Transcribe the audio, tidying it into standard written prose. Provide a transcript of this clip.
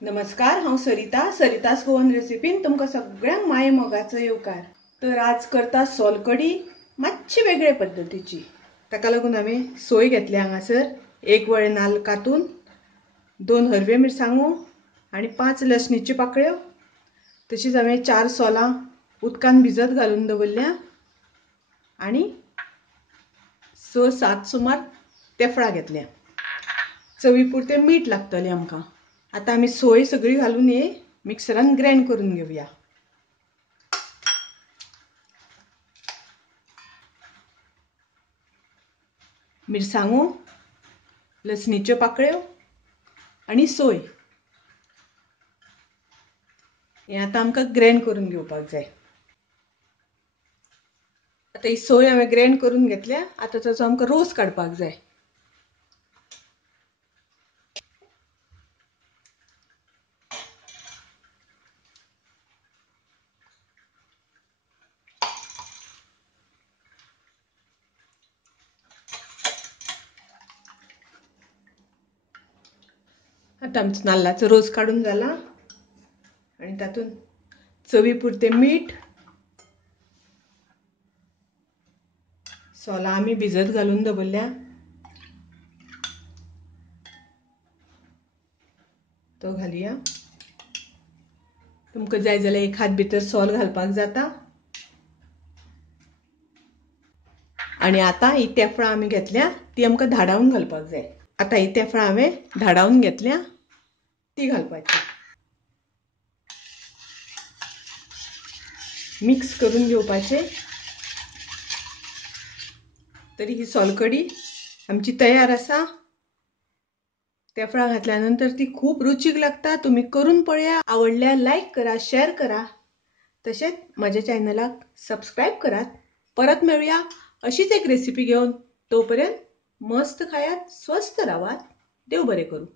नमस्कार, हांव सरितास गोवन रेसिपीन तुमकां सगळ्यांक माये मोगाचो येवकार। तर आज करता सोलकडी मातशी वेगळे पद्धतीची। ताका लागून हांवें सोय घेतल्या हांगासर, एक वळे नाल्ल कातून, 2 हरवे मिरसांगो आनी 5 लसणीच्यो पाकळ्यो। तशीच हांवें 4 सोलां उदकान भिजत घालून दवरल्या आनी 6-7 सुमार तेफळां घेतल्या। चवी पुरते मीठ लागतलें आमकां। आता आमी सोय सगळी घालून हे मिक्सरान ग्राइंड करून घेवया। मिरसांगो, लसणीच्यो पाकळ्यो आनी सोय हे आता आमकां ग्राइंड करून घेवपाक जाय। आता ही सोय हांवें ग्राइंड करून घेतल्या। आता ताचो आमकां रोस काडपाक जाय। आता आमचो नाल्लाचो रोस काडून जाला आनी तातूंत चवी पुरते मीठ, सोलां आमी भिजत घालून दवरल्या तो घालुया। तुमकां जाय जाल्यार एक हात भितर सोल घालपाक जाता। आनी आता ही तेफळां आमी घेतल्या ती आमकां धाडावन घालपाक जाय। आता ही तेफळां हांवें धाडावन घेतल्या, ती घालपाची। मिक्स करून घेवपाचे। तरी ही सोलकडी आमची तयार आसा। तेफळां घातल्या नंतर ती खूब रुचीक लागता। तुम्ही करून पळया। आवडल्यार लायक करा, शेअर करा। तशेंच माझ्या चॅनलाक सबस्क्राइब करात। परत मेळुया अशीच एक रेसिपी घेऊन। तोपर्यंत मस्त खायात, स्वस्थ राहात। देव बरें करूं।